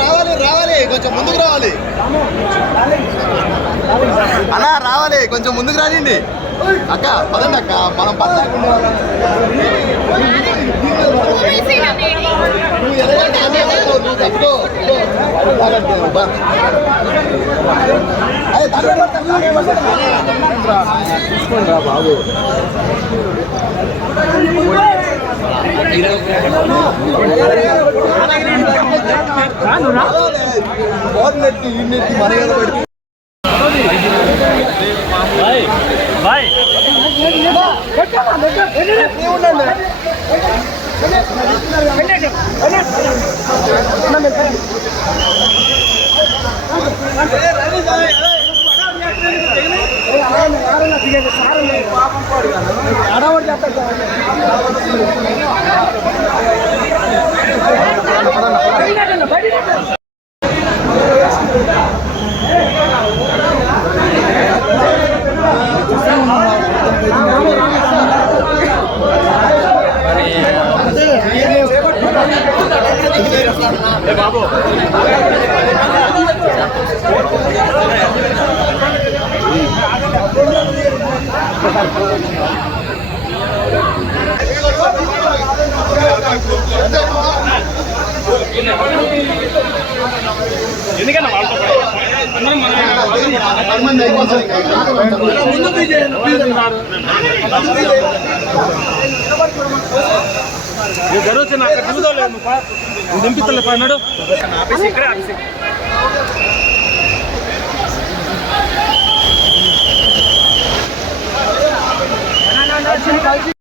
రావాలి రావాలి కొంచెం ముందుకు రావాలి అన్నా, రావాలి కొంచెం ముందుకు రానిండి అక్క. పదండి అక్క, మనం పదకుండా చూసుకోండి రా బాబు. నెట్టి ఇన్నెట్టి మన పెడితే బాబు ఎందుకన్నా గర్వ వచ్చిన అక్కడ తిరుగుదలేదు దింపిస్తలే పన్నాడు ఆఫీస్ ఇక్కడే ఆఫీస్